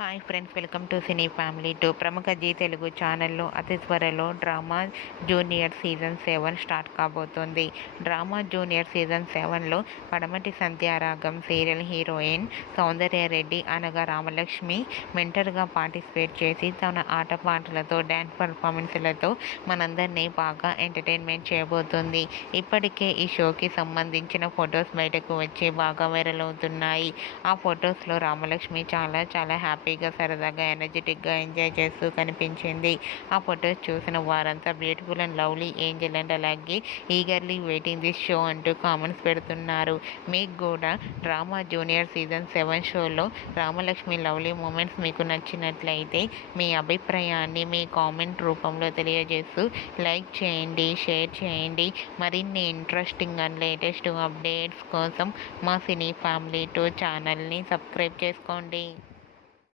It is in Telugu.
Hi friends, welcome to cine family 2. ప్రముఖ జీ తెలుగు ఛానల్లో అతి త్వరలో డ్రామా జూనియర్ సీజన్ 7 స్టార్ట్ కాబోతోంది. డ్రామా జూనియర్ సీజన్ 7లో పడమటి సంధ్యారాగం సీరియల్ హీరోయిన్ సౌందర్యారెడ్డి అనగా రామలక్ష్మి మెంటర్గా పార్టిసిపేట్ చేసి తన ఆటపాటలతో డ్యాన్స్ పర్ఫార్మెన్స్లతో మనందరినీ బాగా ఎంటర్టైన్మెంట్ చేయబోతుంది. ఇప్పటికే ఈ షోకి సంబంధించిన ఫొటోస్ బయటకు వచ్చి బాగా వైరల్ అవుతున్నాయి. ఆ ఫొటోస్లో రామలక్ష్మి చాలా హ్యాపీగా, సరదాగా, ఎనర్జెటిక్గా ఎంజాయ్ చేస్తూ కనిపించింది. ఆ ఫొటోస్ చూసిన వారంతా beautiful and lovely Angel and అలాగే ఈగర్లీ వెయిటింగ్ దిస్ షో అంటూ కామెంట్స్ పెడుతున్నారు. మీకు కూడా డ్రామా జూనియర్ సీజన్ 7 షోలో రామలక్ష్మి లవ్లీ మూమెంట్స్ మీకు నచ్చినట్లయితే మీ అభిప్రాయాన్ని మీ కామెంట్ రూపంలో తెలియజేస్తూ లైక్ చేయండి, షేర్ చేయండి. మరిన్ని ఇంట్రెస్టింగ్ అండ్ లేటెస్ట్ అప్డేట్స్ కోసం మా సినీ ఫ్యామిలీ 2 ఛానల్ని సబ్స్క్రైబ్ చేసుకోండి.